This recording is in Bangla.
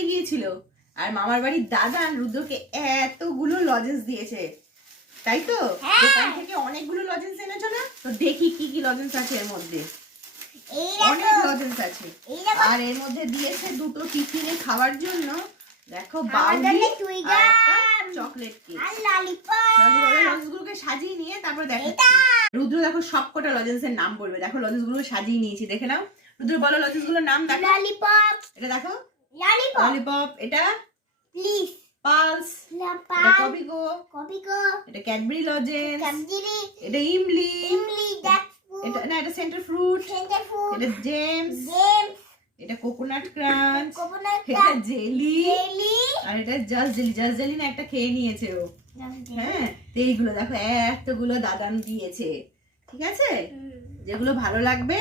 বাড়ি গিয়েছিল আর মামার বাড়ির দাদা রুদ্রকে এতগুলো লজেন্স দিয়েছে, তাই তো? দোকান থেকে অনেকগুলো লজেন্স এনেছো না? তো দেখি কি কি লজেন্স আছে এর মধ্যে। অনেক লজেন্স আছে। আর এর মধ্যে দিয়েছে দুটো টিফিনে খাওয়ার জন্য, দেখো বাউলি আর একটা চকলেট কেক আর ললিপপ। লজেন্সগুলোকে সাজিয়ে নিয়ে তারপর দেখাচ্ছি। রুদ্র দেখো সবকটা লজেন্সের নাম বলবে। দেখো লজেন্সগুলো সাজিয়ে নিয়েছি, দেখে নাও। রুদ্র বলো লজেন্সগুলোর নাম। দেখো ললিপপ, এটা দেখো ললিপপ, এটা প্লিজ পালস, এটা কবিগো, এটা ক্যাডবেরি লজেন্স, এটা ইমলি, এটা না এটা সেন্টার ফ্রুট, এটা জেমস, এটা কোকোনাট ক্রাঞ্চ, এটা জেলি, আর এটা জাস্ট জেলি না একটা খেয়ে নিয়েছে ও। হ্যাঁ, তো এইগুলো দেখো এতগুলো দাদান দিয়েছে, ঠিক আছে? যেগুলো ভালো লাগবে